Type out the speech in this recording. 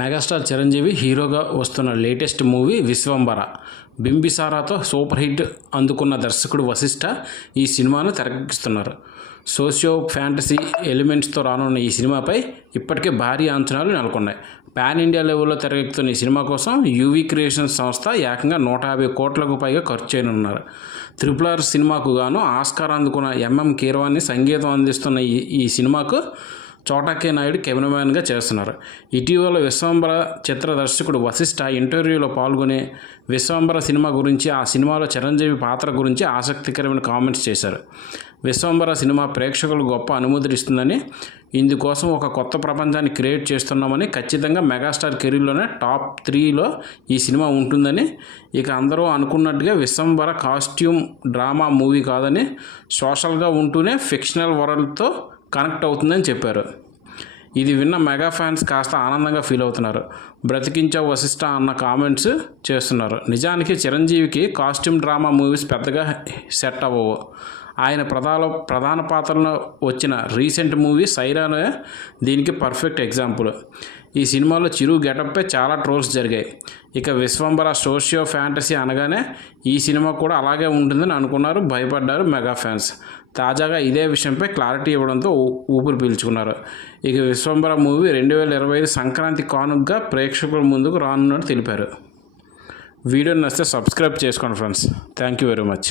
Megastar Chiranjeevi హీరోగా వస్తున్న latest movie Vishwambhara. బింబిసారాతో సూపర్ హిట్ అందుకున్న దర్శకుడు వశిష్ఠ ఈ సినిమాను తెరకెక్కిస్తున్నారు. సోషియో ఫ్యాంటసీ ఎలిమెంట్స్తో రానున్న ఈ సినిమాపై ఇప్పటికే భారీ అంచనాలు నెలకొన్నాయి. పాన్ ఇండియా లెవెల్లో తెరకెక్కుతున్న ఈ సినిమా కోసం యూవీ క్రియేషన్స్ సంస్థ ఏకంగా 150 కోట్లకు పైగా ఖర్చు చేయనున్నారు. RRR సినిమాకు గాను ఆస్కార్ అందుకున్న ఎంఎం కీరవాణి సంగీతం అందిస్తున్న ఈ సినిమాకు చోటా కే నాయుడు కెమెరామ్యాన్గా చేస్తున్నారు. ఇటీవల విశ్వంబర చిత్ర దర్శకుడు వశిష్ఠ ఇంటర్వ్యూలో పాల్గొని విశ్వంబర సినిమా గురించి, ఆ సినిమాలో చిరంజీవి పాత్ర గురించి ఆసక్తికరమైన కామెంట్స్ చేశారు. విశ్వంబర సినిమా ప్రేక్షకులు గొప్ప అనుమతులు ఇస్తుందని, ఇందుకోసం ఒక కొత్త ప్రపంచాన్ని క్రియేట్ చేస్తున్నామని, ఖచ్చితంగా మెగాస్టార్ కెరీర్లోనే టాప్ 3లో ఈ సినిమా ఉంటుందని, ఇక అందరూ అనుకున్నట్టుగా విశ్వంబర కాస్ట్యూమ్ డ్రామా మూవీ కాదని, సోషల్గా ఉంటూనే ఫిక్షనల్ వరల్డ్తో కనెక్ట్ అవుతుందని చెప్పారు. ఇది విన్న మెగా ఫ్యాన్స్ కాస్త ఆనందంగా ఫీల్ అవుతున్నారు. బ్రతికించావు వశిష్ఠ అన్న కామెంట్స్ చేస్తున్నారు. నిజానికి చిరంజీవికి కాస్ట్యూమ్ డ్రామా మూవీస్ పెద్దగా సెట్ అవ్వవు. ఆయన ప్రధాన పాత్రలో వచ్చిన రీసెంట్ మూవీ సైరానే దీనికి పర్ఫెక్ట్ ఎగ్జాంపుల్. ఈ సినిమాలో చిరు గెటప్పై చాలా ట్రోల్స్ జరిగాయి. ఇక విశ్వంబర సోషియో ఫ్యాంటసీ అనగానే ఈ సినిమా కూడా అలాగే ఉంటుందని అనుకున్నారు, భయపడ్డారు మెగా ఫ్యాన్స్. తాజాగా ఇదే విషయంపై క్లారిటీ ఇవ్వడంతో ఊపిరి పీల్చుకున్నారు. ఇక విశ్వంబర మూవీ 2025 సంక్రాంతి కానుకగా ప్రేక్షకుల ముందుకు రానున్నట్టు తెలిపారు. వీడియోని నచ్చితే సబ్స్క్రైబ్ చేసుకోండి friends. Thank you very much.